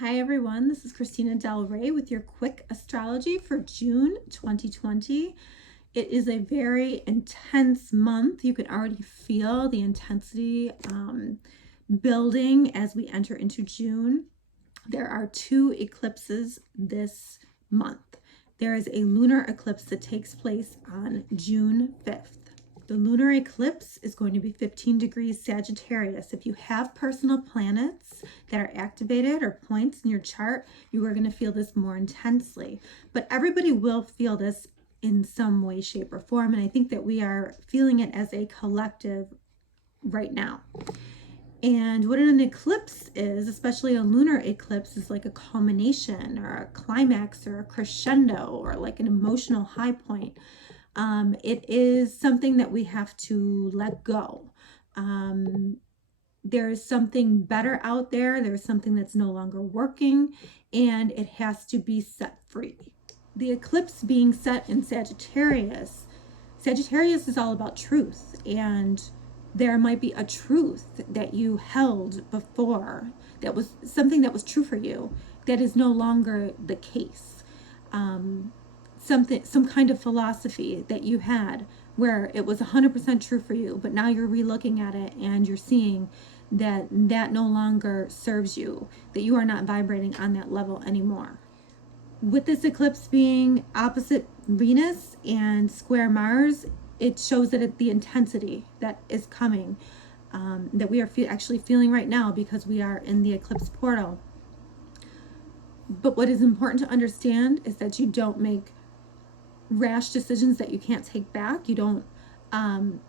Hi everyone, this is Christina Del Rey with your quick astrology for June 2020. It is a very intense month. You can already feel the intensity building as we enter into June. There are two eclipses this month. There is a lunar eclipse that takes place on June 5th. The lunar eclipse is going to be 15 degrees Sagittarius. If you have personal planets that are activated or points in your chart, you are going to feel this more intensely. But everybody will feel this in some way, shape, or form. And I think that we are feeling it as a collective right now. And what an eclipse is, especially a lunar eclipse, is like a culmination or a climax or a crescendo or like an emotional high point. It is something that we have to let go. There's something better out there. There's something that's no longer working, and it has to be set free. The eclipse being set in Sagittarius is all about truth, and there might be a truth that you held before that was something that was true for you that is no longer the case. Some kind of philosophy that you had where it was 100% true for you, but now you're relooking at it and you're seeing that no longer serves you, that you are not vibrating on that level anymore. With this eclipse being opposite Venus and square Mars, it shows that the intensity that is coming, that we are actually feeling right now because we are in the eclipse portal. But what is important to understand is that you don't make rash decisions that you can't take back. You don't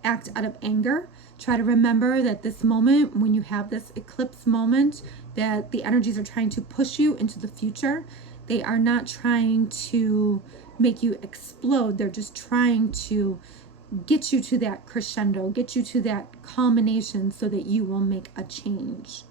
act out of anger. Try to remember that this moment, when you have this eclipse moment, that the energies are trying to push you into the future. They are not trying to make you explode. They're just trying to get you to that crescendo, get you to that culmination so that you will make a change.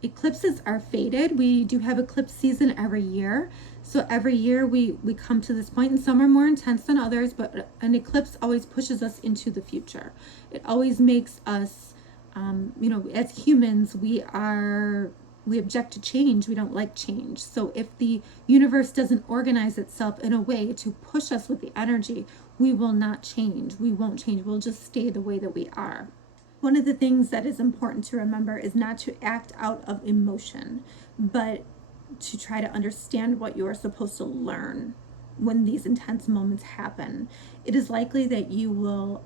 Eclipses are fated. We do have eclipse season every year. So every year we come to this point, and some are more intense than others, but an eclipse always pushes us into the future. It always makes us, as humans, we object to change. We don't like change. So if the universe doesn't organize itself in a way to push us with the energy, we will not change. We won't change. We'll just stay the way that we are. One of the things that is important to remember is not to act out of emotion, but to try to understand what you are supposed to learn when these intense moments happen. It is likely that you will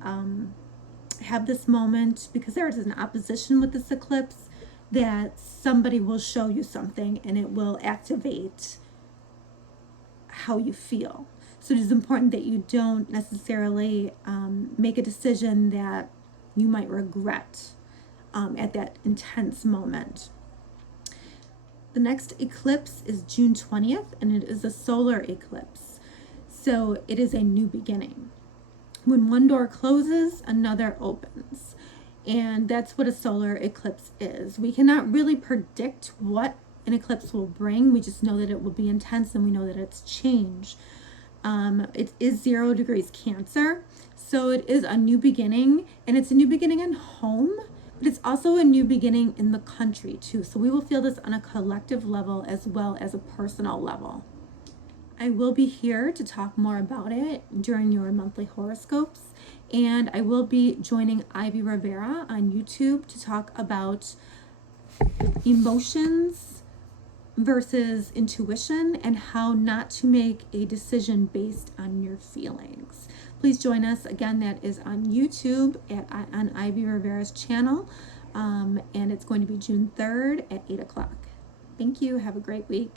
have this moment, because there is an opposition with this eclipse, that somebody will show you something and it will activate how you feel. So it is important that you don't necessarily make a decision that you might regret at that intense moment. The next eclipse is June 20th, and it is a solar eclipse. So it is a new beginning. When one door closes, another opens. And that's what a solar eclipse is. We cannot really predict what an eclipse will bring. We just know that it will be intense, and we know that it's change. It is 0 degrees Cancer. So it is a new beginning, and it's a new beginning in home, but it's also a new beginning in the country too. So we will feel this on a collective level as well as a personal level. I will be here to talk more about it during your monthly horoscopes, and I will be joining Ivy Rivera on YouTube to talk about emotions versus intuition and how not to make a decision based on your feelings. Please join us again. That is on YouTube on Ivy Rivera's channel, and it's going to be June 3rd at 8 o'clock. Thank you. Have a great week.